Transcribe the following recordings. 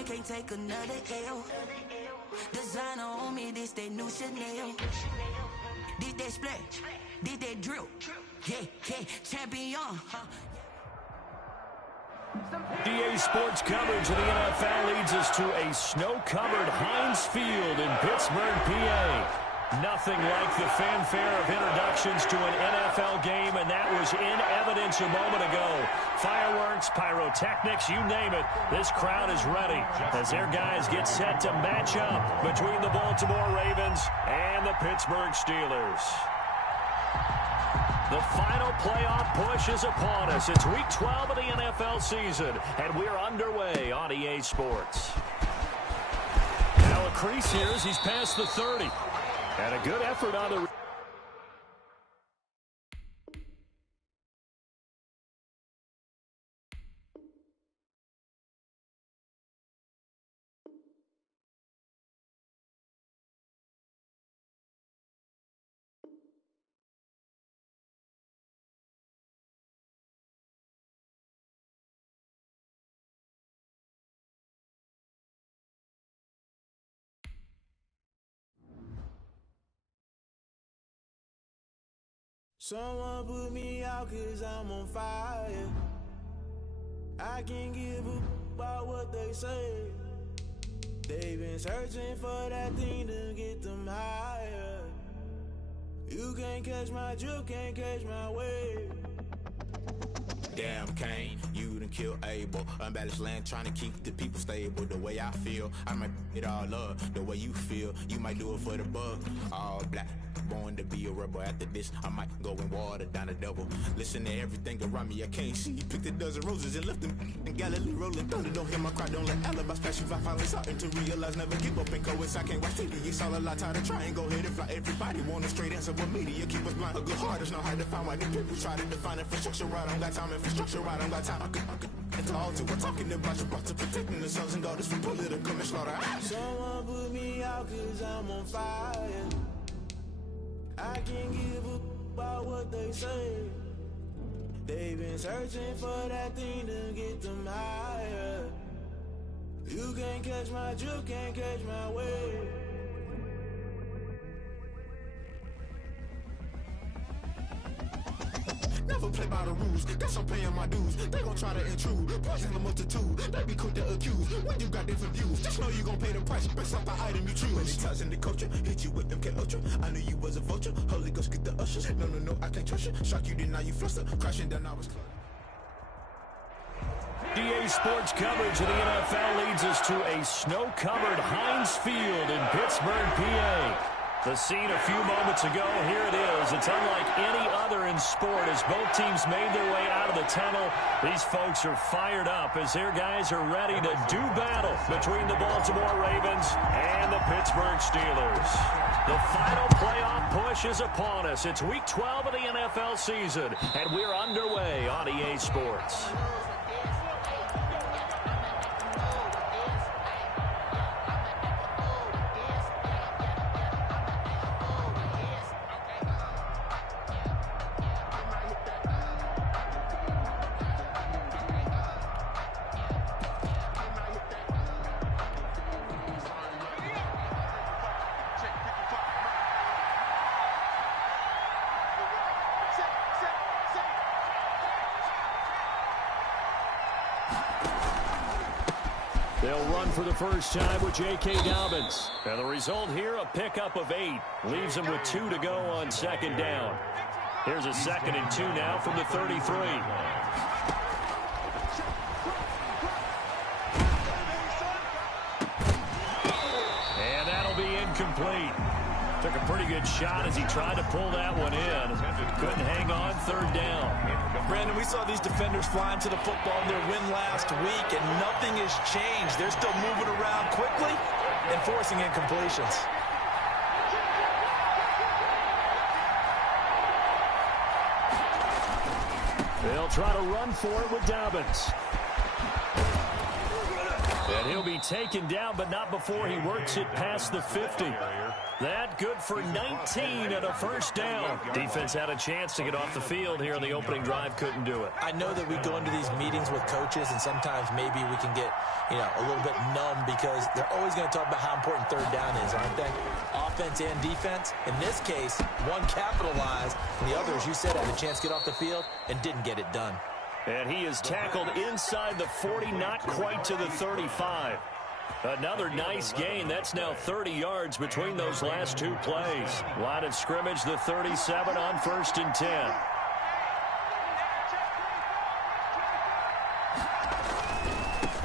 and can't take another L. Designer on me, this that new Chanel. This that splash, this that drill. Yeah, champion. EA Sports coverage of the NFL leads us to a snow-covered Heinz Field in Pittsburgh, PA. Nothing like the fanfare of introductions to an NFL game, and that was in evidence a moment ago. Fireworks, pyrotechnics, you name it. This crowd is ready as their guys get set to match up between the Baltimore Ravens and the Pittsburgh Steelers. The final playoff push is upon us. It's Week 12 of the NFL season, and we're underway on EA Sports. Now a crease here as he's past the 30. And a good effort on the... Someone put me out 'cause I'm on fire. I can't give a about what they say. They've been searching for that thing to get them higher. You can't catch my drift, can't catch my wave. Damn, Kane, you done killed Abel. Unbalanced land, trying to keep the people stable. The way I feel, I might it all up. The way you feel, you might do it for the buck. All black, born to be a rebel. After this, I might go and water down the double. Listen to everything around me, I can't see. Picked a dozen roses and left them in Galilee rolling thunder. Don't hear my cry, don't let alibis pass you. I finally starting to realize, never give up and coincide. Can't watch TV, it's all a lot. Tired of trying, go ahead and fly. Everybody want a straight answer, but media keep us blind. A good heart is not hard to find. Why the people try to define infrastructure right? I don't got time, infrastructure right, I don't got time. I could it's all to we're talking about you, brought to protecting the sons and daughters from political and slaughter. Someone put me out 'cause I'm on fire. I can't give a about what they say. They've been searching for that thing to get them higher. You can't catch my drift, can't catch my wave. Never play by the rules, guess I'm paying my dues. They gon' try to intrude, poison the multitude. They be quick to accuse, when you got different views. Just know you gon' pay the price, based off the item you choose. Many times in the culture, hit you with them MK Ultra. I knew you was a vulture, Holy Ghost get the ushers. No, I can't trust you. Shock you, then now you fluster. Crashing down, I was close. EA Sports coverage of the NFL leads us to a snow-covered Heinz Field in Pittsburgh, PA. The scene a few moments ago, here it is. It's unlike any other in sport as both teams made their way out of the tunnel. These folks are fired up as their guys are ready to do battle between the Baltimore Ravens and the Pittsburgh Steelers. The final playoff push is upon us. It's Week 12 of the NFL season, and we're underway on EA Sports. They'll run for the first time with J.K. Dobbins. And the result here, a pickup of 8. Leaves them with 2 to go on second down. Here's a 2nd and 2 now from the 33. And that'll be incomplete. Took a pretty good shot as he tried to pull that one in. Couldn't hang on, 3rd down. Brandon, we saw these defenders flying to the football in their win last week, and nothing has changed. They're still moving around quickly and forcing incompletions. They'll try to run for it with Dobbins. And he'll be taken down, but not before he works it past the 50. That good for 19 and a first down. Defense had a chance to get off the field here in the opening drive, couldn't do it. I know that we go into these meetings with coaches, and sometimes maybe we can get, a little bit numb because they're always going to talk about how important third down is, aren't they? Offense and defense. In this case, one capitalized, and the other, as you said, had a chance to get off the field and didn't get it done. And he is tackled inside the 40, not quite to the 35. Another nice gain. That's now 30 yards between those last two plays. Line of scrimmage, the 37 on 1st and 10.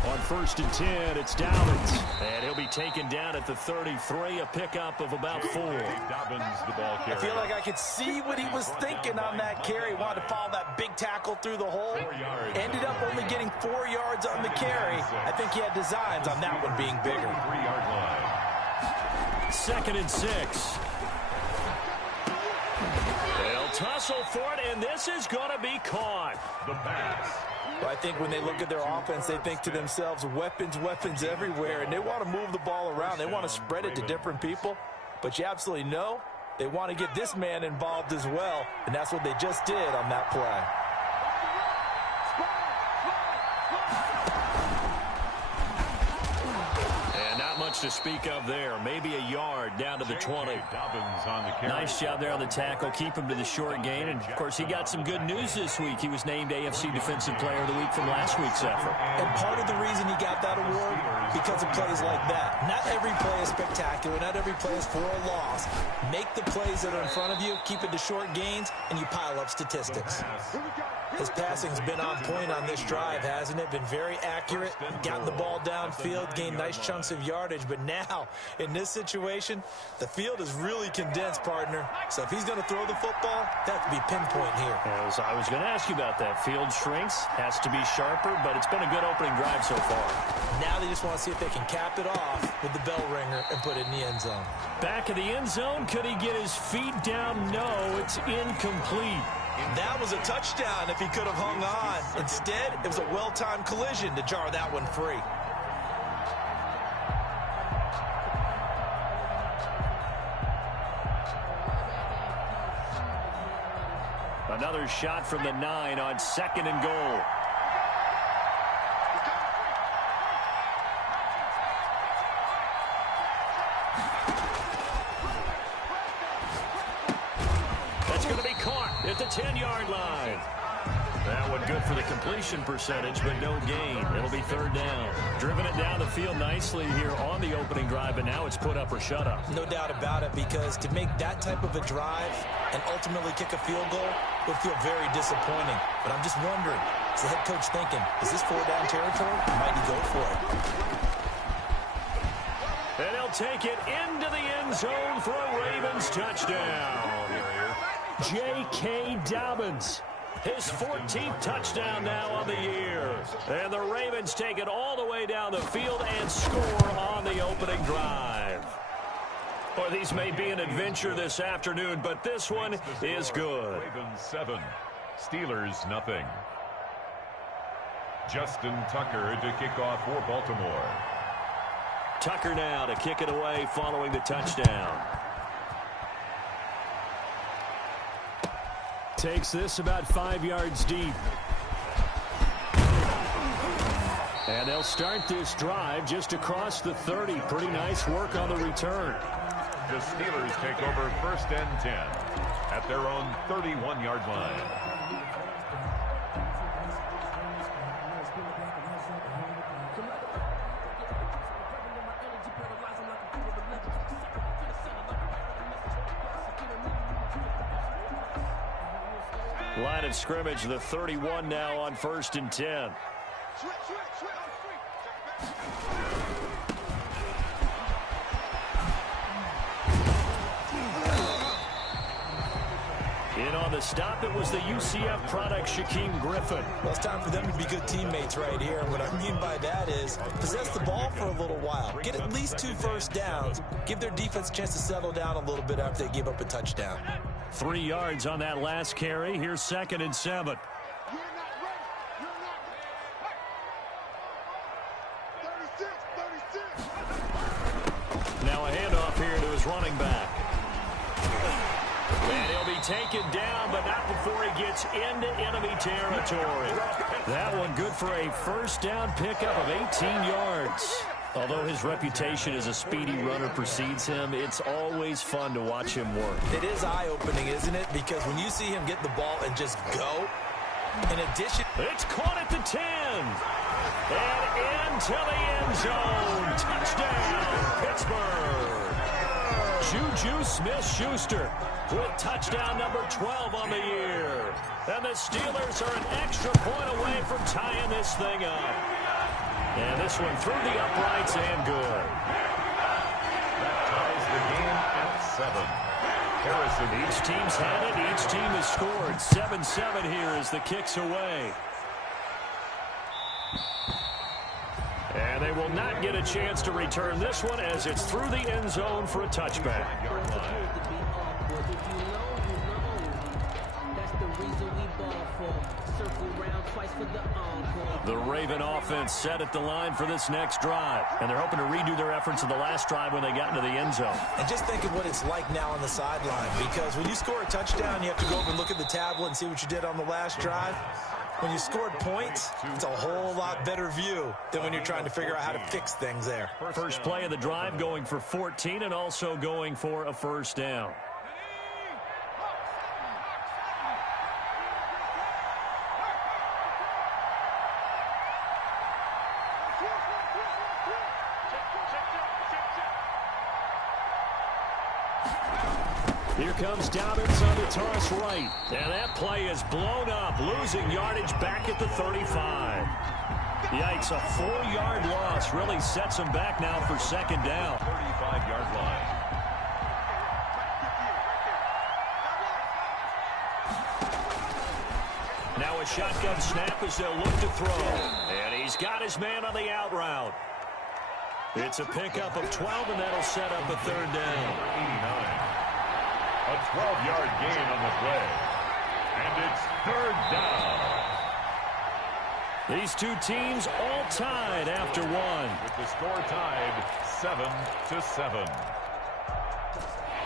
On 1st and 10, it's Dobbins. And he'll be taken down at the 33, a pickup of about 4. Dobbins, the ball carrier. I feel like I could see what he was thinking on that carry. He wanted to follow that big tackle through the hole. Ended up only getting 4 yards on the carry. I think he had designs on that one being bigger. 3-yard line. 2nd and 6. They'll tussle for it, and this is going to be caught. The pass. Well, I think when they look at their offense, they think to themselves, weapons, weapons everywhere, and they want to move the ball around. They want to spread it to different people, but you absolutely know they want to get this man involved as well, and that's what they just did on that play. And not much to speak of there. Maybe a yard down to the 20. Dobbins on the carry. Nice job there on the tackle. Keep him to the short gain. And, of course, he got some good news this week. He was named AFC Defensive Player of the Week from last week's effort. And part of the reason he got that award, because of plays like that. Not every play is spectacular. Not every play is for a loss. Make the plays that are in front of you, keep it to short gains, and you pile up statistics. His passing's been on point on this drive, hasn't it? Been very accurate, gotten the ball downfield, gained nice chunks of yardage. But now, in this situation, the field is really condensed, partner. So if he's going to throw the football, that has to be pinpoint here. As I was going to ask you about that. Field shrinks, has to be sharper, but it's been a good opening drive so far. Now they just want to see if they can cap it off with the bell ringer and put it in the end zone. Back of the end zone, could he get his feet down? No, it's incomplete. That was a touchdown if he could have hung on. Instead, it was a well-timed collision to jar that one free. Another shot from the 9 on 2nd and goal. That's going to be caught at the 10-yard line. That one good for the completion percentage, but no gain. It'll be 3rd down. Driven it down the field nicely here on the opening drive, and now it's put up or shut up. No doubt about it, because to make that type of a drive and ultimately kick a field goal would feel very disappointing. But I'm just wondering, is the head coach thinking, is this 4-down territory? Might he go for it? And he'll take it into the end zone for a Ravens touchdown. J.K. Dobbins. His 14th touchdown now on the year. And the Ravens take it all the way down the field and score on the opening drive. Well, these may be an adventure this afternoon, but this one is good. Ravens 7, Steelers nothing. Justin Tucker to kick off for Baltimore. Tucker now to kick it away following the touchdown. Takes this about 5 yards deep. And they'll start this drive just across the 30. Pretty nice work on the return. The Steelers take over 1st and 10 at their own 31-yard line. Line of scrimmage, the 31 now on 1st and 10. In on the stop, it was the UCF product, Shaquem Griffin. Well, it's time for them to be good teammates right here. And what I mean by that is possess the ball for a little while. Get at least 2 first downs. Give their defense a chance to settle down a little bit after they give up a touchdown. 3 yards on that last carry. Here's 2nd and 7. Now a handoff here to his running back. And he'll be taken down, but not before he gets into enemy territory. That one good for a first down pickup of 18 yards. Although his reputation as a speedy runner precedes him, it's always fun to watch him work. It is eye-opening, isn't it? Because when you see him get the ball and just go, in addition... It's caught at the 10. And into the end zone. Touchdown, Pittsburgh. Juju Smith-Schuster with touchdown number 12 on the year. And the Steelers are an extra point away from tying this thing up. And this one through the uprights and good. That ties the game at 7. Harrison. Each team's had it. Each team has scored. 7-7 here as the kick's away. And they will not get a chance to return this one as it's through the end zone for a touchback. The Raven offense set at the line for this next drive. And they're hoping to redo their efforts in the last drive when they got into the end zone. And just think of what it's like now on the sideline. Because when you score a touchdown, you have to go over and look at the tablet and see what you did on the last drive. When you scored points, it's a whole lot better view than when you're trying to figure out how to fix things there. First play of the drive going for 14 and also going for a first down. Here comes Dobbins on the toss right. And that play is blown up, losing yardage back at the 35. Yikes, a 4-yard loss really sets him back now for second down. 35-yard line. Now a shotgun snap as they'll look to throw. And he's got his man on the out route. It's a pickup of 12, and that'll set up a third down. 89. A 12-yard gain on the play. And it's third down. These two teams all tied after one. With the score tied 7-7.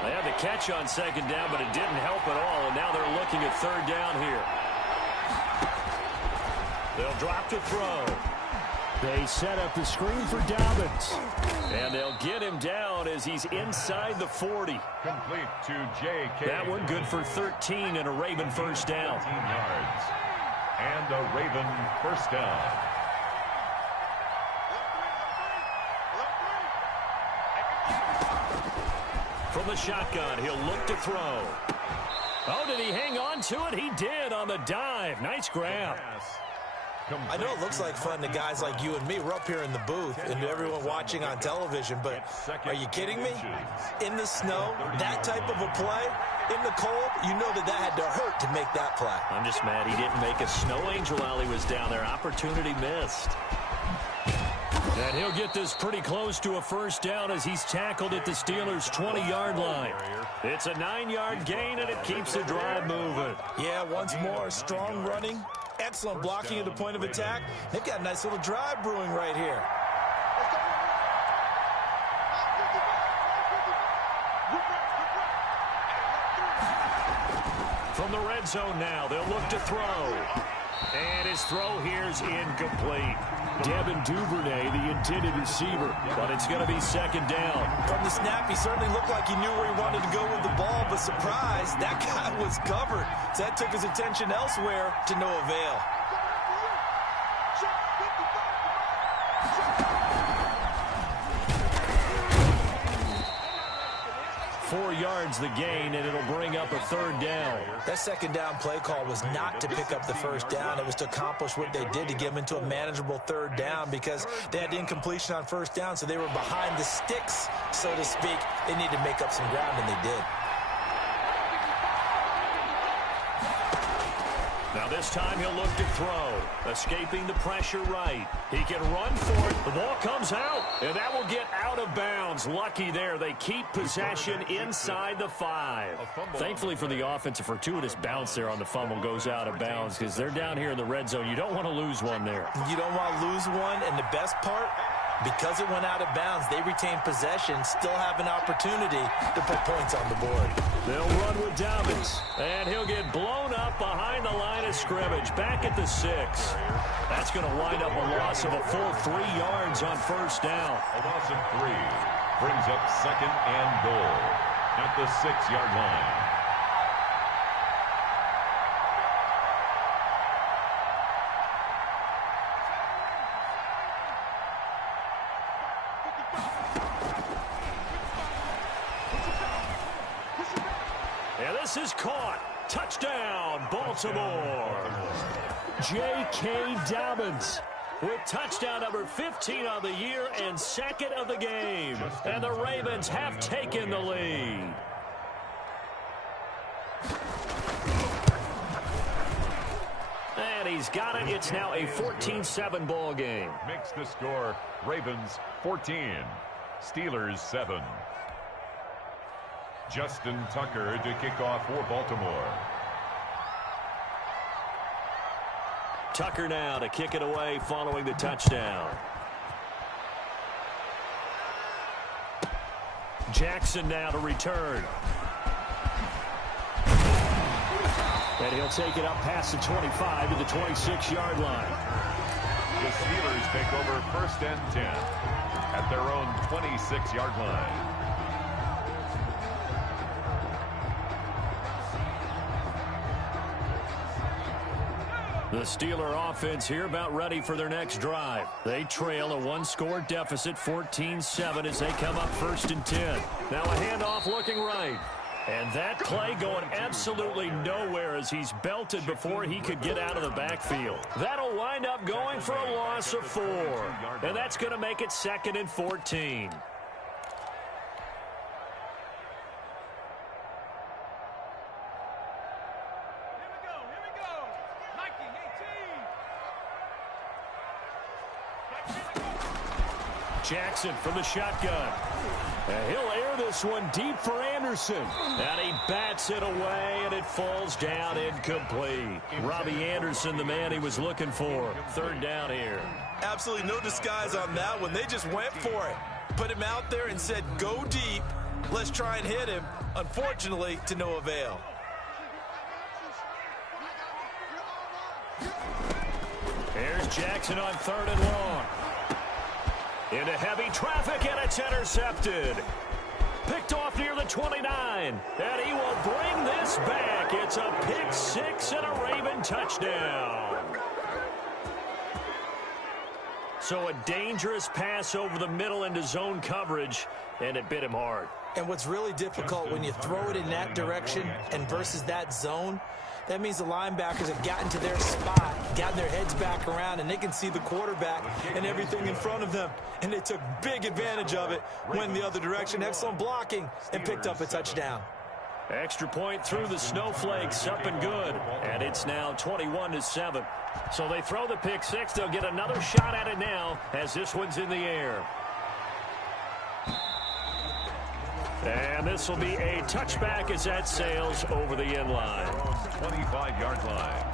They had the catch on second down, but it didn't help at all, and now they're looking at third down here. They'll drop to throw. They set up the screen for Dobbins. And they'll get him down as he's inside the 40. Complete to J.K. That one good for 13 and a Raven first down. 13 yards. And a Raven first down. From the shotgun, he'll look to throw. Oh, did he hang on to it? He did on the dive. Nice grab. I know it looks like fun to guys like you and me. We're up here in the booth and everyone watching on television, but are you kidding me? In the snow, that type of a play, in the cold, you know that had to hurt to make that play. I'm just mad he didn't make a snow angel while he was down there. Opportunity missed. And he'll get this pretty close to a first down as he's tackled at the Steelers' 20-yard line. It's a 9-yard gain, and it keeps the drive moving. Yeah, once more, strong running. Excellent blocking at the point of attack. They've got a nice little drive brewing right here. From the red zone now, they'll look to throw. And his throw here's incomplete. Devin Duvernay, the intended receiver, but it's going to be second down. From the snap, he certainly looked like he knew where he wanted to go with the ball, but surprise, that guy was covered. So that took his attention elsewhere to no avail. Four yards the gain, and it'll bring up a third down. That second down play call was not to pick up the first down. It was to accomplish what they did to get them into a manageable third down because they had incompletion on first down, so they were behind the sticks, so to speak. They needed to make up some ground, and they did. Now this time he'll look to throw. Escaping the pressure right. He can run for it. The ball comes out, and that will get out of bounds. Lucky there. They keep possession inside the 5. Thankfully for the offense, a fortuitous bounce there on the fumble goes out of bounds because they're down here in the red zone. You don't want to lose one there. You don't want to lose one, and the best part, Because it went out of bounds, they retain possession, still have an opportunity to put points on the board. They'll run with Dobbins, and he'll get blown up behind the line of scrimmage, back at the 6. That's going to wind up a loss of a full 3 yards on first down. A loss of 3 brings up 2nd and goal at the 6-yard line. And this is caught. Touchdown, Baltimore. J.K. Dobbins with touchdown number 15 on the year and 2nd of the game. And the Ravens have taken the lead. And he's got it. It's now a 14-7 ball game. Makes the score Ravens 14, Steelers 7. Justin Tucker to kick off for Baltimore. Tucker now to kick it away following the touchdown. Jackson now to return. And he'll take it up past the 25 to the 26-yard line. The Steelers take over 1st and 10 at their own 26-yard line. The Steeler offense here about ready for their next drive. They trail a 1-score deficit, 14-7, as they come up 1st and 10. Now a handoff looking right. And that play going absolutely nowhere as he's belted before he could get out of the backfield. That'll wind up going for a loss of 4. And that's going to make it 2nd and 14. Jackson from the shotgun. And he'll air this one deep for Anderson. And he bats it away, and it falls down incomplete. Robbie Anderson, the man he was looking for. 3rd down here. Absolutely no disguise on that one. They just went for it. Put him out there and said, go deep. Let's try and hit him. Unfortunately, to no avail. Here's Jackson on 3rd and long. Into heavy traffic, and it's intercepted. Picked off near the 29, and he will bring this back. It's a pick 6 and a Raven touchdown. So a dangerous pass over the middle into zone coverage, and it bit him hard. And what's really difficult when you throw it in that direction and versus that zone, that means the linebackers have gotten to their spot, gotten their heads back around, and they can see the quarterback and everything in front of them. And they took big advantage of it, went the other direction, excellent blocking, and picked up a touchdown. Extra point through the snowflakes, up and good. And it's now 21-7. So they throw the pick 6. They'll get another shot at it now as this one's in the air. And this will be a touchback as that sails over the end line. 25-yard line.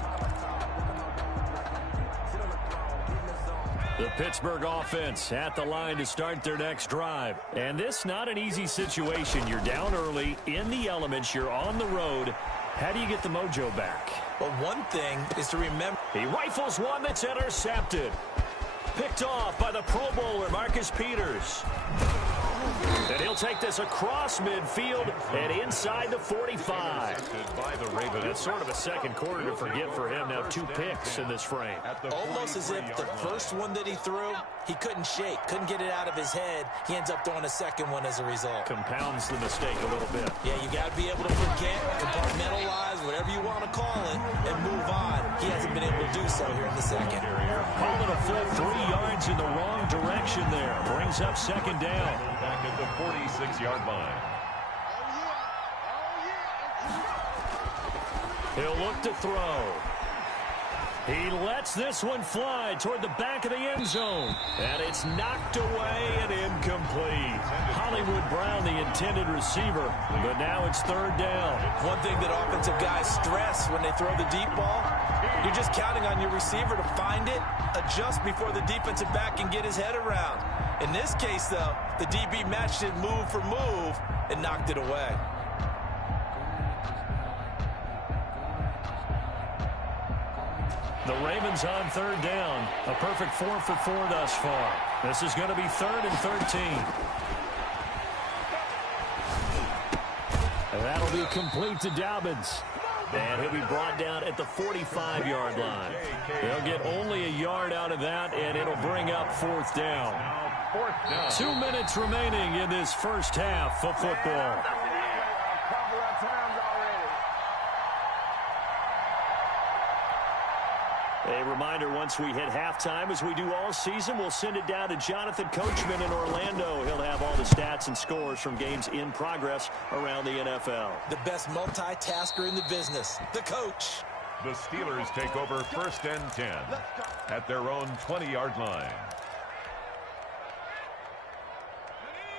The Pittsburgh offense at the line to start their next drive. And this not an easy situation. You're down early, in the elements, you're on the road. How do you get the mojo back? Well, one thing is to remember. He rifles one that's intercepted. Picked off by the Pro Bowler, Marcus Peters. And he'll take this across midfield and inside the 45. That's sort of a second quarter to forget for him. Now 2 picks in this frame. Almost as if the first one that he threw, he couldn't shake, couldn't get it out of his head. He ends up throwing a second one as a result. Compounds the mistake a little bit. Yeah, you got to be able to forget, compartmentalize, whatever you want to call it, and move on. He hasn't been able to do so here in the second. Calling a full 3 yards in the wrong direction there. Brings up 2nd down. Back at the 46-yard line. He'll look to throw. He lets this one fly toward the back of the end zone. And it's knocked away and incomplete. Hollywood Brown, the intended receiver, but now it's 3rd down. One thing that offensive guys stress when they throw the deep ball, you're just counting on your receiver to find it, adjust before the defensive back can get his head around. In this case, though, the DB matched it move for move and knocked it away. The Ravens on third down. A perfect 4 for 4 thus far. This is going to be 3rd and 13. And that'll be complete to Dobbins. And he'll be brought down at the 45-yard line. They'll get only a yard out of that, and it'll bring up 4th down. 2 minutes remaining in this first half of football. A reminder, once we hit halftime, as we do all season, we'll send it down to Jonathan Coachman in Orlando. He'll have all the stats and scores from games in progress around the NFL. The best multitasker in the business, the coach. The Steelers take over 1st and 10 at their own 20-yard line.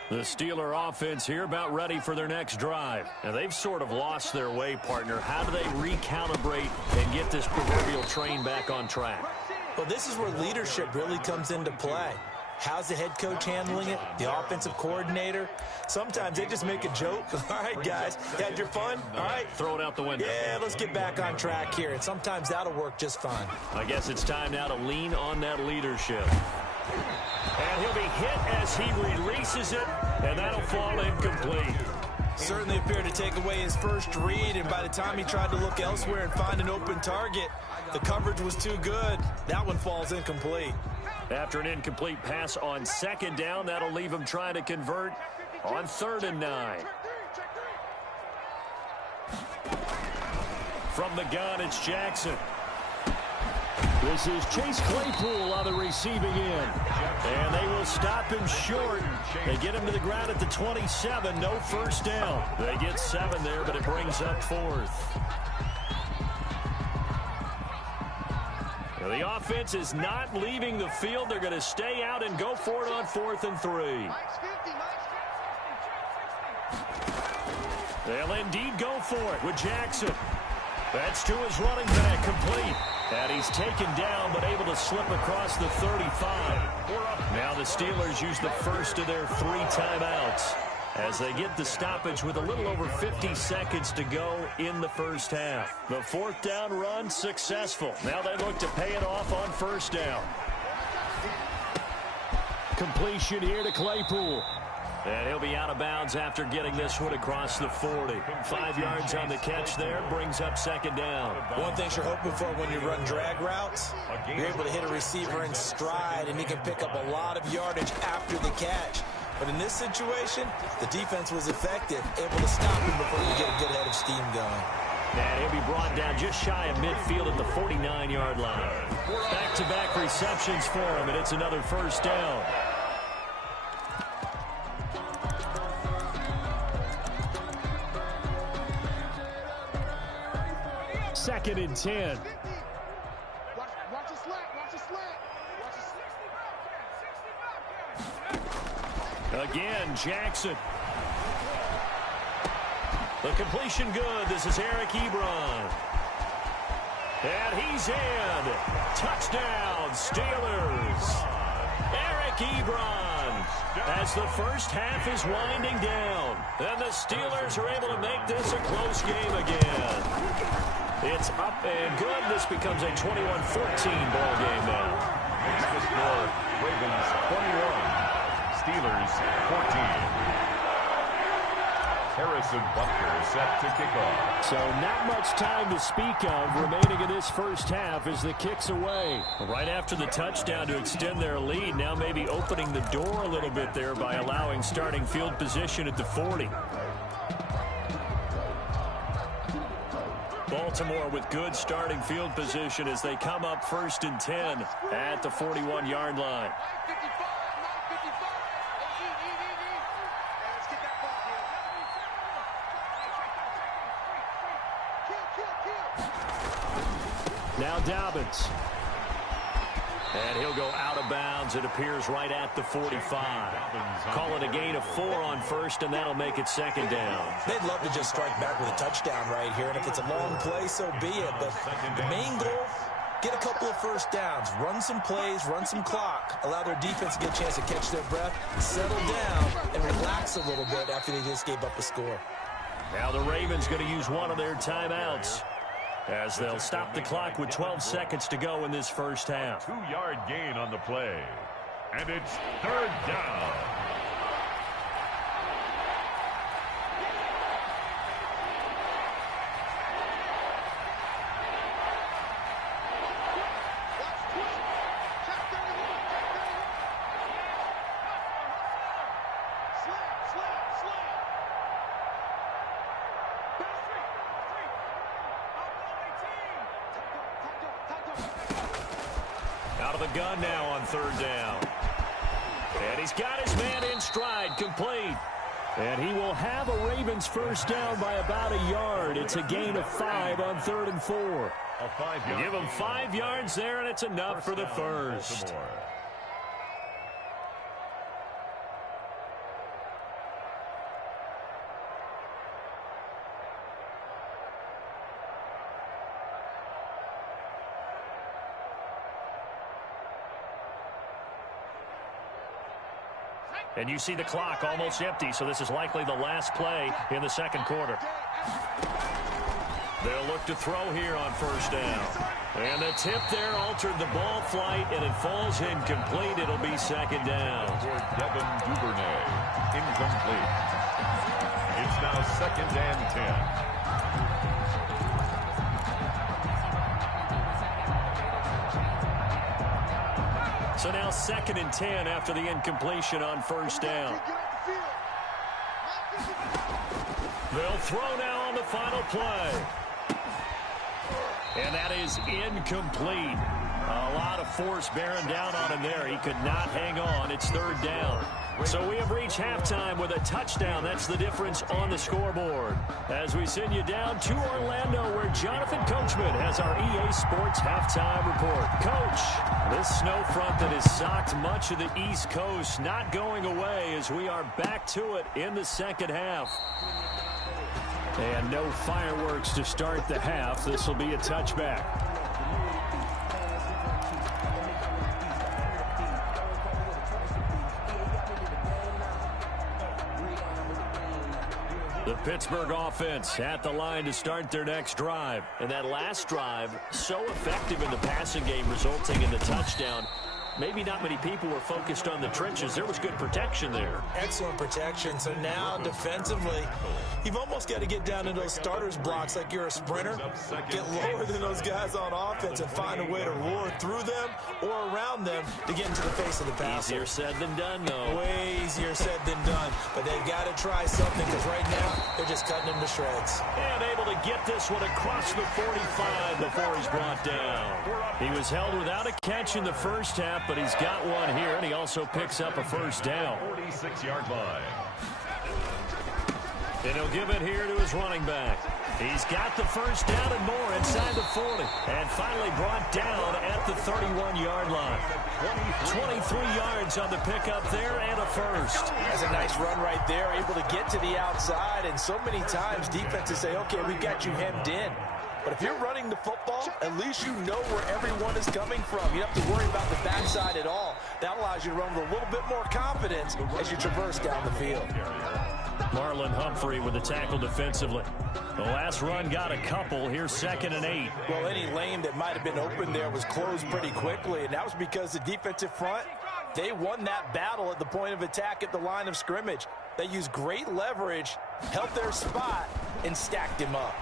The Steeler offense here about ready for their next drive. Now, they've sort of lost their way, partner. How do they recalibrate and get this proverbial train back on track? Well, this is where leadership really comes into play. How's the head coach handling it? The offensive coordinator? Sometimes they just make a joke. All right, guys, you had your fun? All right. Throw it out the window. Yeah, let's get back on track here. And sometimes that'll work just fine. I guess it's time now to lean on that leadership. And he'll be hit as he releases it, and that'll fall incomplete. Certainly appeared to take away his first read, and by the time he tried to look elsewhere and find an open target, the coverage was too good. That one falls incomplete. After an incomplete pass on 2nd down, that'll leave him trying to convert on 3rd and 9. From the gun, it's Jackson. This is Chase Claypool on the receiving end. And they will stop him short. They get him to the ground at the 27. No first down. They get 7 there, but it brings up 4th. Now, the offense is not leaving the field. They're going to stay out and go for it on 4th and 3. They'll indeed go for it with Jackson. That's to his running back, complete. And he's taken down, but able to slip across the 35. Now the Steelers use the first of their 3 timeouts as they get the stoppage with a little over 50 seconds to go in the first half. The 4th down run successful. Now they look to pay it off on 1st down. Completion here to Claypool. And he'll be out of bounds after getting this one across the 40. 5 yards on the catch there, brings up 2nd down. One thing you're hoping for when you run drag routes, you're able to hit a receiver in stride, and he can pick up a lot of yardage after the catch. But in this situation, the defense was effective, able to stop him before you get a good head of steam going. And he'll be brought down just shy of midfield at the 49-yard line. Back-to-back receptions for him, and it's another 1st down. 2nd and 10. Watch the slant. Again, Jackson. The completion good. This is Eric Ebron. And he's in. Touchdown, Steelers. Eric Ebron. As the first half is winding down. And the Steelers are able to make this a close game again. It's up and good. This becomes a 21-14 ball game now. It's the score, Ravens 21, Steelers 14. Harrison Butker set to kick off. So not much time to speak of remaining in this first half as the kick's away. Right after the touchdown to extend their lead, now maybe opening the door a little bit there by allowing starting field position at the 40. Baltimore with good starting field position as they come up 1st and 10 at the 41-yard line. Now Dobbins. And he'll go out of bounds. It appears right at the 45. Call it a gain of 4 on 1st, and that'll make it 2nd down. They'd love to just strike back with a touchdown right here, and if it's a long play, so be it. But the main goal, get a couple of first downs, run some plays, run some clock, allow their defense to get a chance to catch their breath, settle down, and relax a little bit after they just gave up a score. Now the Ravens going to use one of their timeouts as they'll stop the clock with 12 seconds to go in this first half. 2-yard gain on the play. And it's third down. Out of the gun now on third down. And he's got his man in stride, complete. And he will have a Ravens first down by about a yard. It's a gain of 5 on 3rd and 4. Give him 5 yards there, and it's enough for the first. And you see the clock almost empty, so this is likely the last play in the second quarter. They'll look to throw here on first down. And the tip there altered the ball flight, and it falls incomplete. It'll be second down. For Devin Duvernay, incomplete. It's now 2nd and 10. So now 2nd and 10 after the incompletion on first down. They'll throw now on the final play. And that is incomplete. A lot of force bearing down on him there. He could not hang on. It's third down. So we have reached halftime with a touchdown. That's the difference on the scoreboard. As we send you down to Orlando, where Jonathan Coachman has our EA Sports halftime report. Coach, this snow front that has socked much of the East Coast not going away as we are back to it in the second half. And no fireworks to start the half. This will be a touchback. The Pittsburgh offense at the line to start their next drive. And that last drive, so effective in the passing game, resulting in the touchdown. Maybe not many people were focused on the trenches. There was good protection there. Excellent protection. So now defensively, you've almost got to get down in those starters blocks like you're a sprinter. Get lower than those guys on offense and find a way to roar through them or around them to get into the face of the passer. Easier said than done, though. Way easier said than done. But they've got to try something because right now they're just cutting them to shreds. And able to get this one across the 45 before he's brought down. He was held without a catch in the first half, but he's got one here, and he also picks up a first down. 46-yard line. And he'll give it here to his running back. He's got the first down and more inside the 40. And finally brought down at the 31-yard line. 23 yards on the pickup there and a first. That's a nice run right there, able to get to the outside. And so many times defenses say, okay, we got you hemmed in. But if you're running the football, at least you know where everyone is coming from. You don't have to worry about the backside at all. That allows you to run with a little bit more confidence as you traverse down the field. Marlon Humphrey with the tackle defensively. The last run got a couple. Here's 2nd and 8. Well, any lane that might have been open there was closed pretty quickly, and that was because the defensive front, they won that battle at the point of attack at the line of scrimmage. They used great leverage, held their spot, and stacked him up.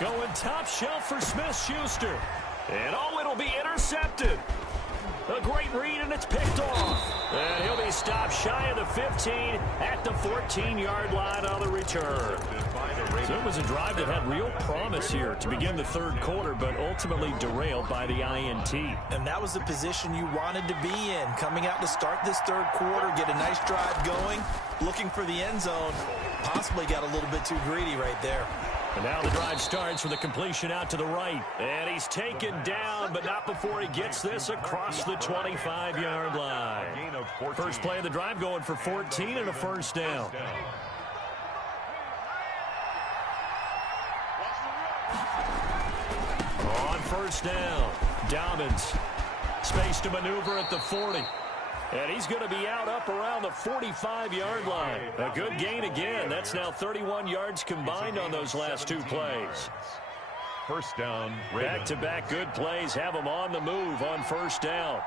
Going top shelf for Smith-Schuster. And it'll be intercepted. A great read, and it's picked off. And he'll be stopped shy of the 15 at the 14-yard line on the return. So it was a drive that had real promise here to begin the third quarter, but ultimately derailed by the INT. And that was the position you wanted to be in. Coming out to start this third quarter, get a nice drive going, looking for the end zone. Possibly got a little bit too greedy right there. And now the drive starts with a completion out to the right. And he's taken down, but not before he gets this across the 25-yard line. First play of the drive going for 14 and a first down. On first down, Dobbins. Space to maneuver at the 40. And he's going to be out up around the 45-yard line. A good gain again. That's now 31 yards combined on those last two plays. First down, Ravens. Back-to-back good plays have them on the move on first down.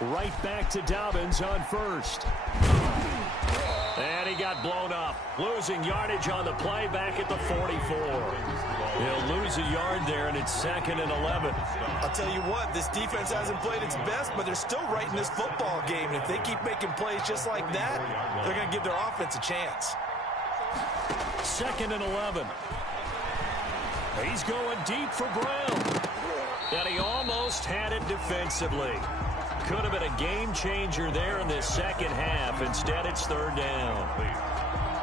Right back to Dobbins on first. And he got blown up. Losing yardage on the play back at the 44. He'll lose a yard there, and it's 2nd and 11. I'll tell you what, this defense hasn't played its best, but they're still right in this football game. And if they keep making plays just like that, they're going to give their offense a chance. 2nd and 11. He's going deep for Brown. And he almost had it defensively. Could have been a game changer there in this second half. Instead, it's 3rd down.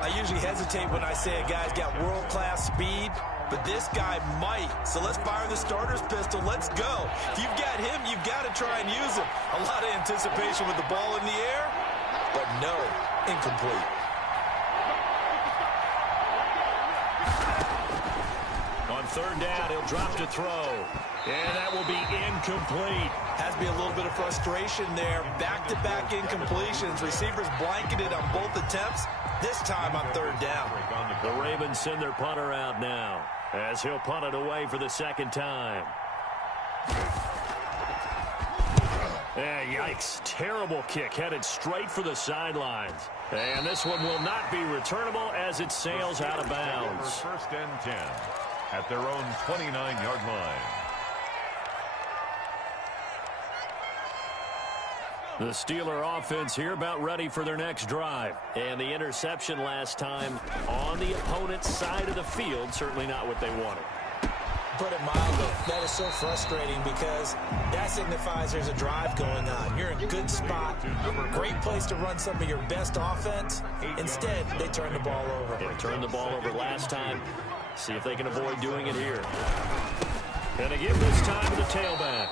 I usually hesitate when I say a guy's got world-class speed, but this guy might. So let's fire the starter's pistol. Let's go. If you've got him, you've got to try and use him. A lot of anticipation with the ball in the air, but no, incomplete. On 3rd down, he'll drop to throw. And that will be incomplete. Has to be a little bit of frustration there. Back-to-back incompletions. Receivers blanketed on both attempts. This time on 3rd down. The Ravens send their punter out now as he'll punt it away for the 2nd time. Yikes. Terrible kick headed straight for the sidelines. And this one will not be returnable as it sails out of bounds. First and 10 at their own 29-yard line. The Steeler offense here about ready for their next drive. And the interception last time on the opponent's side of the field, certainly not what they wanted. Put it mildly, that is so frustrating because that signifies there's a drive going on. You're in a good spot, great place to run some of your best offense. Instead, they turn the ball over. They turned the ball over last time. See if they can avoid doing it here. And they give this time to the tailback.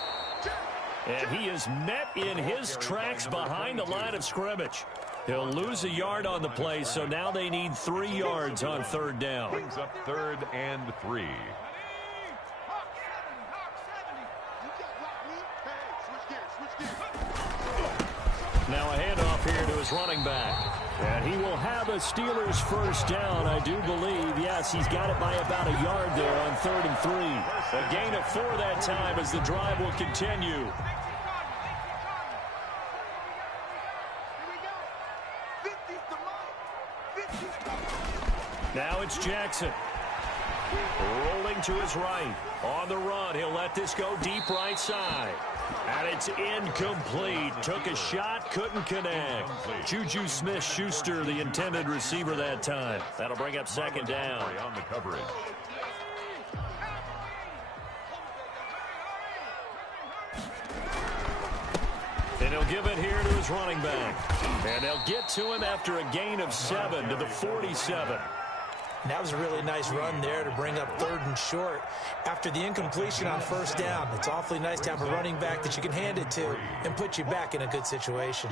And he is met in his tracks behind the line of scrimmage. He'll lose a yard on the play, so now they need 3 yards on 3rd down. Brings up 3rd and 3. Now a handoff here to his running back. And he will have a Steelers first down, I do believe. Yes, he's got it by about a yard there on 3rd and 3. A gain of 4 that time as the drive will continue. Now it's Jackson. Rolling to his right. On the run, he'll let this go deep right side. And it's incomplete. Took a shot, couldn't connect. Juju Smith-Schuster, the intended receiver that time. That'll bring up 2nd down. On the coverage. And he'll give it here to his running back. And they'll get to him after a gain of 7 to the 47. And that was a really nice run there to bring up 3rd and short. After the incompletion on 1st down, it's awfully nice to have a running back that you can hand it to and put you back in a good situation.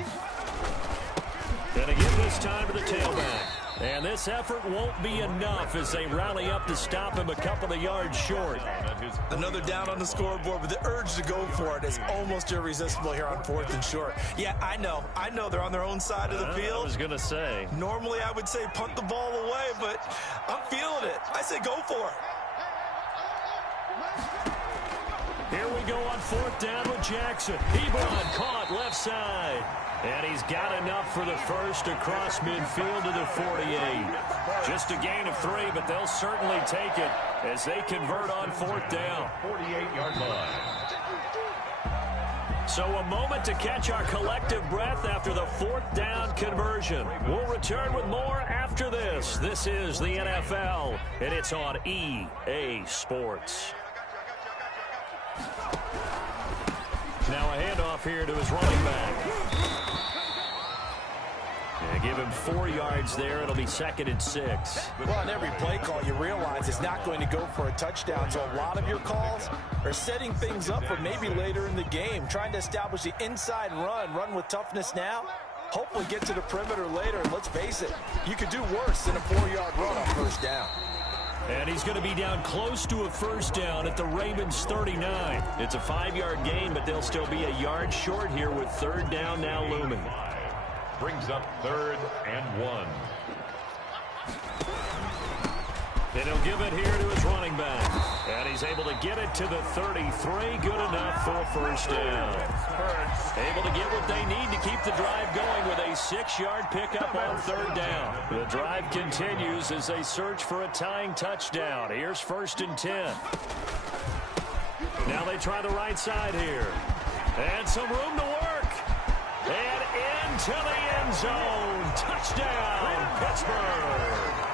Gonna give this time to the tailback. And this effort won't be enough as they rally up to stop him a couple of yards short. Another down on the scoreboard, but the urge to go for it is almost irresistible here on 4th and short. Yeah, I know they're on their own side of the field. I was gonna say. Normally I would say punt the ball away, but I'm feeling it. I say go for it. Here we go on 4th down with Jackson. Ebron caught left side. And he's got enough for the first across midfield to the 48. Just a gain of 3, but they'll certainly take it as they convert on 4th down. 48-yard line. So a moment to catch our collective breath after the 4th down conversion. We'll return with more after this. This is the NFL, and it's on EA Sports. Now a handoff here to his running back. And give him 4 yards there. It'll be 2nd and 6. Well, on every play call, you realize it's not going to go for a touchdown. So a lot of your calls are setting things up for maybe later in the game, trying to establish the inside run with toughness now. Hopefully get to the perimeter later. And let's face it, you could do worse than a 4-yard run on first down. And he's going to be down close to a first down at the Ravens 39. It's a 5-yard gain, but they'll still be a yard short here with 3rd down now looming. Brings up 3rd and 1. And he'll give it here to his running back. And he's able to get it to the 33. Good enough for a first down. Able to get what they need to keep the drive going with a 6-yard pickup on 3rd down. The drive continues as they search for a tying touchdown. Here's 1st and 10. Now they try the right side here. And some room to work. And into the end zone. Touchdown, Pittsburgh.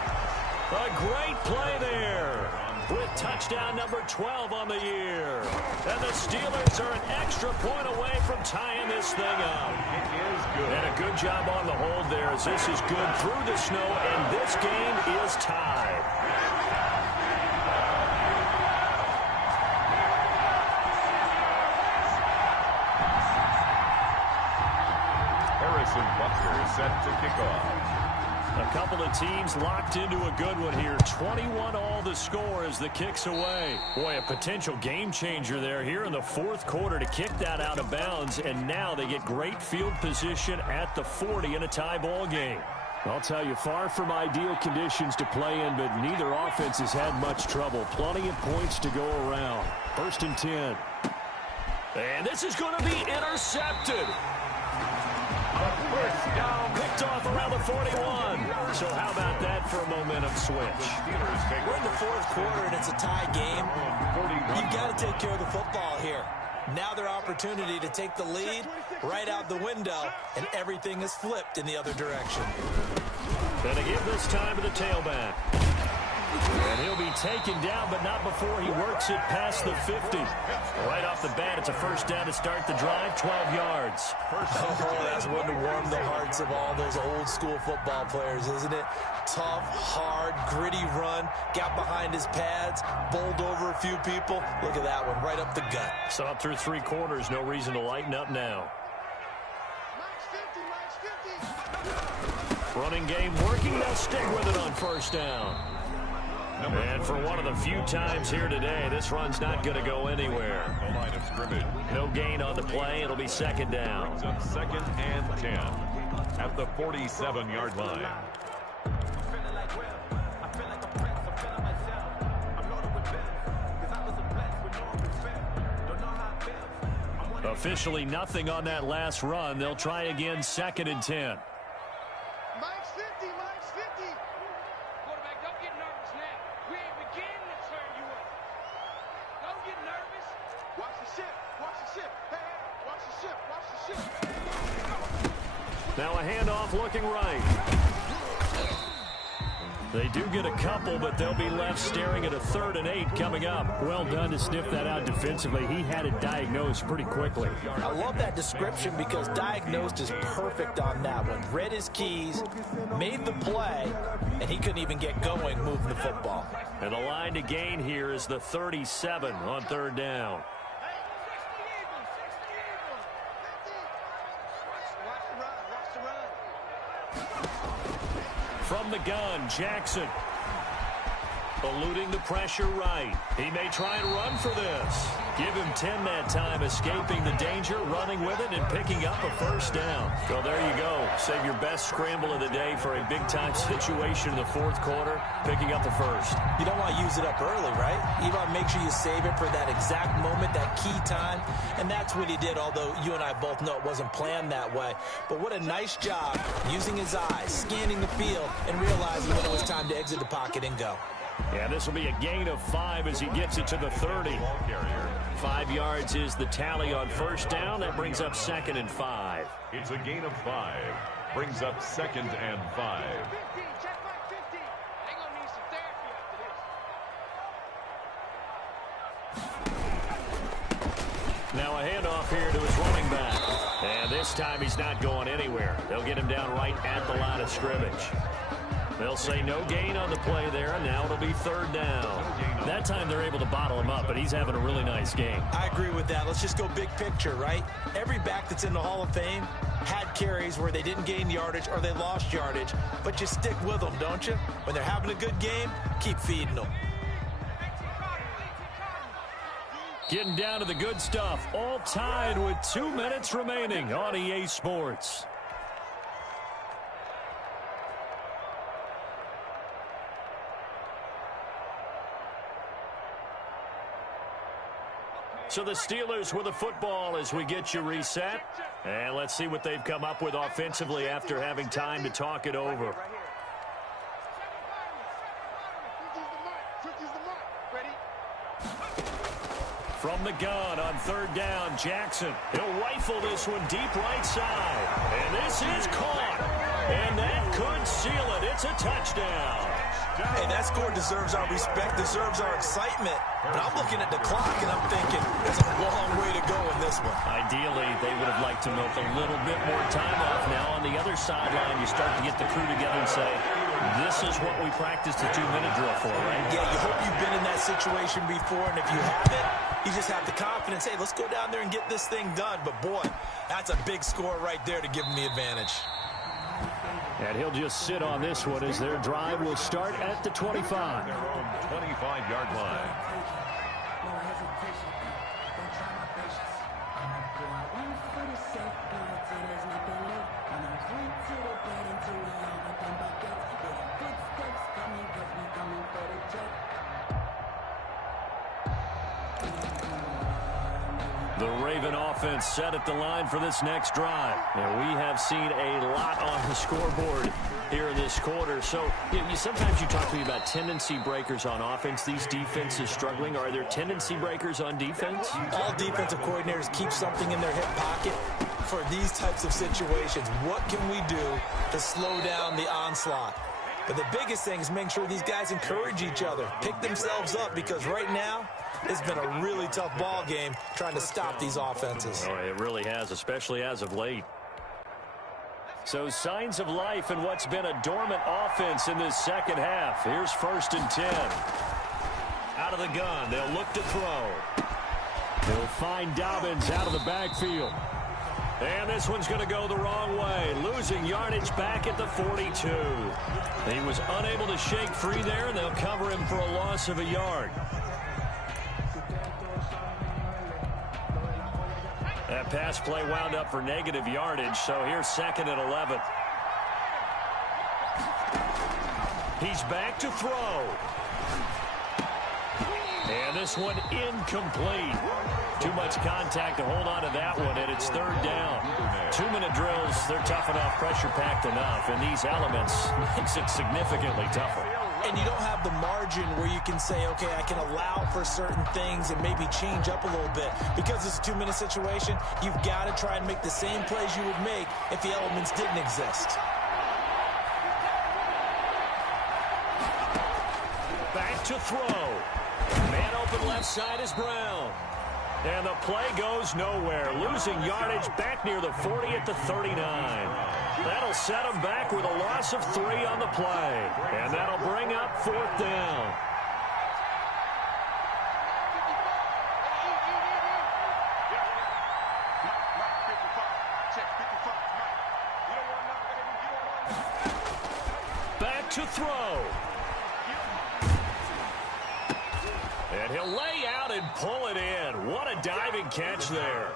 A great play there with touchdown number 12 on the year. And the Steelers are an extra point away from tying this thing up. It is good. And a good job on the hold there as this is good through the snow, and this game is tied. Harrison Butker is set to kick off. A couple of teams locked into a good one here. 21-all the score as the kick's away. Boy, a potential game changer there here in the 4th quarter to kick that out of bounds, and now they get great field position at the 40 in a tie ball game. I'll tell you, far from ideal conditions to play in, but neither offense has had much trouble. Plenty of points to go around. 1st and 10. And this is going to be intercepted. First down. Picked off around the 41. So how about that for a momentum switch? We're in the 4th quarter, and it's a tie game. You've got to take care of the football here. Now their opportunity to take the lead right out the window, and everything is flipped in the other direction. Gonna give this time to the tailback. And he'll be taken down, but not before he works it past the 50. Right off the bat, it's a first down to start the drive, 12 yards. Oh, that's one to warm the hearts of all those old-school football players, isn't it? Tough, hard, gritty run, got behind his pads, bowled over a few people. Look at that one, right up the gut. Saw it through 3 quarters, no reason to lighten up now. Running game working, they'll stick with it on first down. And for one of the few times here today, this run's not going to go anywhere. The line of scrimmage. No gain on the play. It'll be 2nd down. Brings up 2nd and 10 at the 47-yard line. Officially nothing on that last run. They'll try again, 2nd and 10. Now a handoff looking right. They do get a couple, but they'll be left staring at a 3rd and 8 coming up. Well done to sniff that out defensively. He had it diagnosed pretty quickly. I love that description because diagnosed is perfect on that one. Read his keys, made the play, and he couldn't even get going moving the football. And the line to gain here is the 37 on 3rd down. From the gun, Jackson. Eluding the pressure right. He may try and run for this. Give him 10 that time, escaping the danger, running with it, and picking up a first down. Well, there you go. Save your best scramble of the day for a big-time situation in the 4th quarter, picking up the first. You don't want to use it up early, right? You want to make sure you save it for that exact moment, that key time, and that's what he did, although you and I both know it wasn't planned that way. But what a nice job using his eyes, scanning the field, and realizing when it was time to exit the pocket and go. Yeah, this will be a gain of 5 as he gets it to the 30. 5 yards is the tally on first down. That brings up 2nd and 5. It's a gain of 5. Brings up 2nd and 5. Now a handoff here to his running back. And this time he's not going anywhere. They'll get him down right at the line of scrimmage. They'll say no gain on the play there, and now it'll be third down. That time they're able to bottle him up, but he's having a really nice game. I agree with that. Let's just go big picture, right? Every back that's in the Hall of Fame had carries where they didn't gain yardage or they lost yardage, but you stick with them, don't you? When they're having a good game, keep feeding them. Getting down to the good stuff, all tied with 2 minutes remaining on EA Sports. So the Steelers with the football as we get you reset. And let's see what they've come up with offensively after having time to talk it over. From the gun on third down, Jackson. He'll rifle this one deep right side. And this is caught. And that could seal it. It's a touchdown. Hey, that score deserves our respect, deserves our excitement. But I'm looking at the clock, and I'm thinking there's a long way to go in this one. Ideally, they would have liked to milk a little bit more time off. Now on the other sideline, you start to get the crew together and say, this is what we practiced a 2-minute drill for, right? Yeah, you hope you've been in that situation before, and if you haven't, you just have the confidence, hey, let's go down there and get this thing done. But, boy, that's a big score right there to give them the advantage. And he'll just sit on this one as their drive will start at the 25. 25-yard line. The Raven offense set at the line for this next drive. And we have seen a lot on the scoreboard here in this quarter. So sometimes you talk to me about tendency breakers on offense. These defenses struggling. Are there tendency breakers on defense? All defensive coordinators keep something in their hip pocket for these types of situations. What can we do to slow down the onslaught? But the biggest thing is making sure these guys encourage each other, pick themselves up, because right now it's been a really tough ball game trying to stop these offenses. Oh, it really has, especially as of late. So signs of life in what's been a dormant offense in this second half. Here's 1st and 10. Out of the gun, they'll look to throw. They'll find Dobbins out of the backfield. And this one's going to go the wrong way. Losing yardage back at the 42. He was unable to shake free there, and they'll cover him for a loss of a yard. That pass play wound up for negative yardage, so here's 2nd and 11. He's back to throw. And this one incomplete. Too much contact to hold on to that one, and it's 3rd down. 2-minute drills, they're tough enough, pressure-packed enough, and these elements makes it significantly tougher. And you don't have the margin where you can say, okay, I can allow for certain things and maybe change up a little bit. Because it's a 2-minute situation, you've got to try and make the same plays you would make if the elements didn't exist. Back to throw. Man open left side is Brown. And the play goes nowhere. Losing yardage back near the 40 at the 39. That'll set them back with a loss of 3 on the play. And that'll bring up 4th down. Back to throw. And he'll lay out and pull it in. What a diving catch there.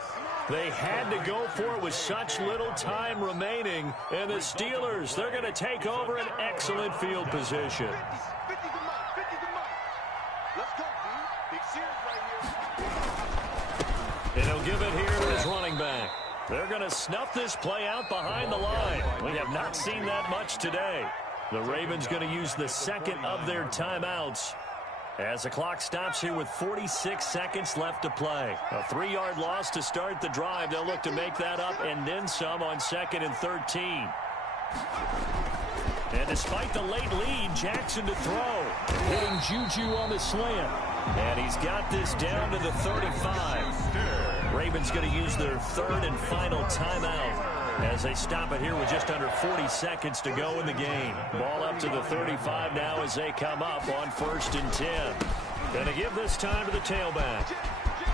They had to go for it with such little time remaining. And the Steelers, they're going to take over an excellent field position. And he'll give it here to his running back. They're going to snuff this play out behind the line. We have not seen that much today. The Ravens going to use the 2nd of their timeouts as the clock stops here with 46 seconds left to play. A 3-yard loss to start the drive. They'll look to make that up and then some on 2nd and 13. And despite the late lead, Jackson to throw. Hitting Juju on the slant. And he's got this down to the 35. Ravens going to use their third and final timeout as they stop it here with just under 40 seconds to go in the game. Ball up to the 35 now as they come up on 1st and 10. Going to give this time to the tailback.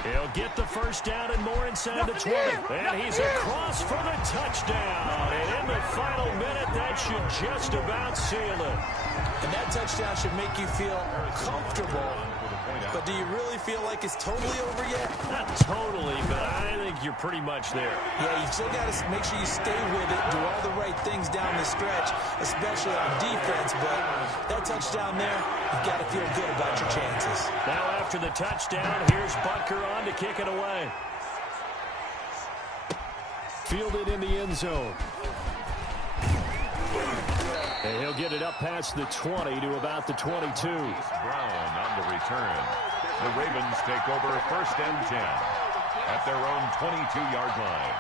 He'll get the first down and more inside the 20. And he's across for the touchdown. And in the final minute, that should just about seal it. And that touchdown should make you feel comfortable. But do you really feel like it's totally over yet? Not totally, but I think you're pretty much there. Yeah, you still got to make sure you stay with it, do all the right things down the stretch, especially on defense. But that touchdown there, you've got to feel good about your chances. Now after the touchdown, here's Butker on to kick it away. Fielded in the end zone. And he'll get it up past the 20 to about the 22. Brown on the return. The Ravens take over 1st and 10 at their own 22-yard line.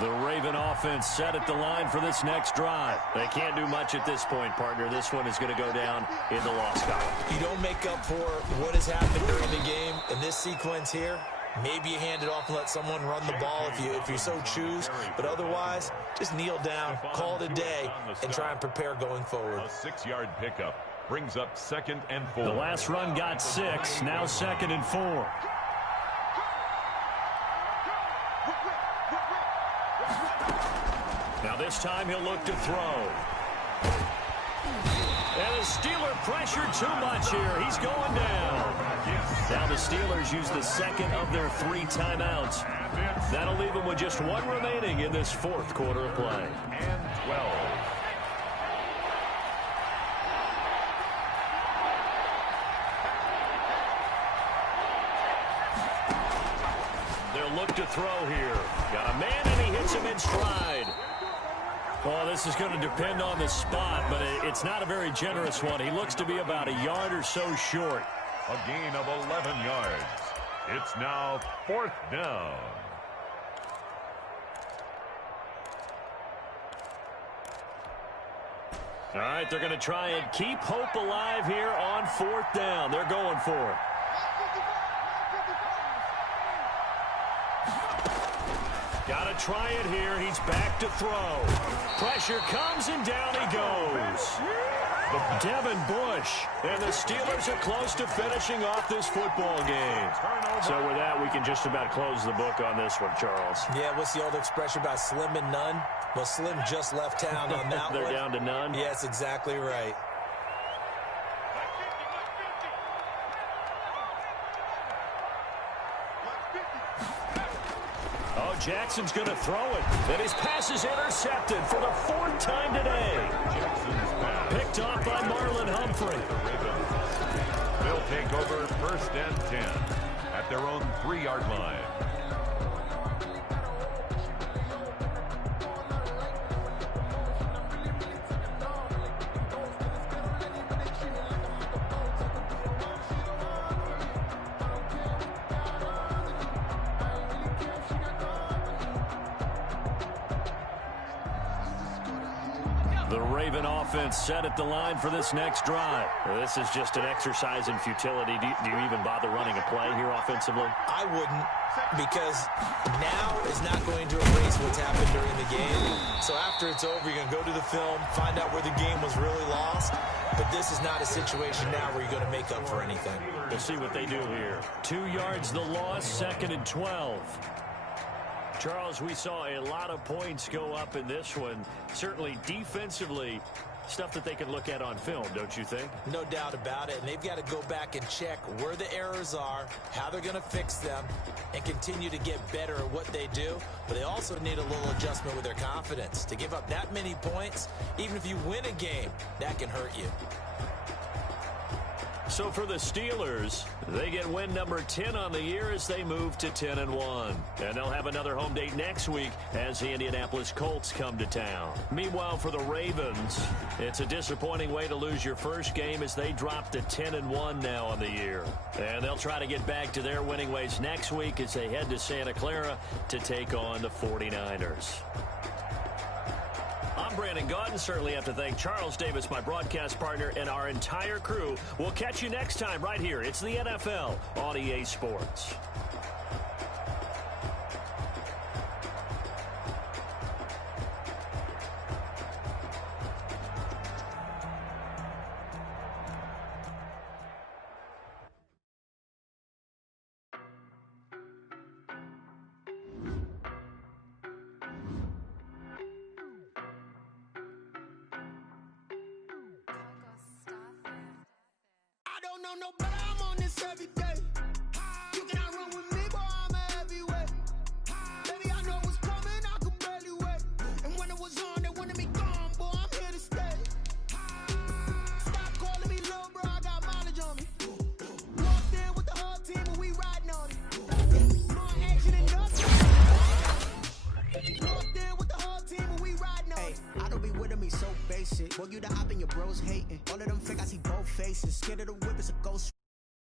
The Raven offense set at the line for this next drive. They can't do much at this point, partner. This one is going to go down in the loss column. You don't make up for what has happened during the game in this sequence here. Maybe you hand it off and let someone run the ball if you so choose. But otherwise, just kneel down, call it a day, and try and prepare going forward. A 6-yard pickup brings up 2nd and 4. The last run got 6, now 2nd and 4. Now this time he'll look to throw. And the Steeler pressure too much here. He's going down. Now the Steelers use the second of their 3 timeouts. That'll leave them with just 1 remaining in this 4th quarter of play. And 12. They'll look to throw here. Got a man and he hits him in stride. Well, this is going to depend on the spot, but it's not a very generous one. He looks to be about a yard or so short. A gain of 11 yards. It's now 4th down. All right, they're going to try and keep hope alive here on 4th down. They're going for it. Got to try it here. He's back to throw. Pressure comes and down he goes. Devin Bush. And the Steelers are close to finishing off this football game. So with that, we can just about close the book on this one, Charles. Yeah, what's the old expression about slim and none? Well, Slim just left town on that They're one. down to none? Yes, exactly right. Oh, Jackson's going to throw it. And his pass is intercepted for the 4th time today. Picked off by Marlon Humphrey. They'll take over 1st and 10 at their own 3-yard line. The Raven offense set at the line for this next drive. This is just an exercise in futility. Do you even bother running a play here offensively? I wouldn't, because now is not going to erase what's happened during the game. So after it's over, you're going to go to the film, find out where the game was really lost. But this is not a situation now where you're going to make up for anything. We'll see what they do here. 2 yards the loss, 2nd and 12. Charles, we saw a lot of points go up in this one. Certainly defensively, stuff that they can look at on film, don't you think? No doubt about it. And they've got to go back and check where the errors are, how they're going to fix them, and continue to get better at what they do. But they also need a little adjustment with their confidence. To give up that many points, even if you win a game, that can hurt you. So for the Steelers, they get win number 10 on the year as they move to 10-1. And they'll have another home date next week as the Indianapolis Colts come to town. Meanwhile, for the Ravens, it's a disappointing way to lose your first game as they drop to 10-1 now on the year. And they'll try to get back to their winning ways next week as they head to Santa Clara to take on the 49ers. I'm Brandon Gaudin. Certainly have to thank Charles Davis, my broadcast partner, and our entire crew. We'll catch you next time right here. It's the NFL on EA Sports. don't know better, I'm on this every day. You cannot run with me, boy, I'm a heavyweight. Baby, I know what's coming, I could barely wait. And when it was on, they wanted me gone, boy, I'm here to stay. Stop calling me little bro, I got mileage on me. Walked in with the whole team and we riding on it. More action than nothing. Walked in with the whole team and we riding on it. I don't be with me so basic. Boy, you the op and your bros hating. All of them fake, I see both faces. Scared of the whip, it's a ghost.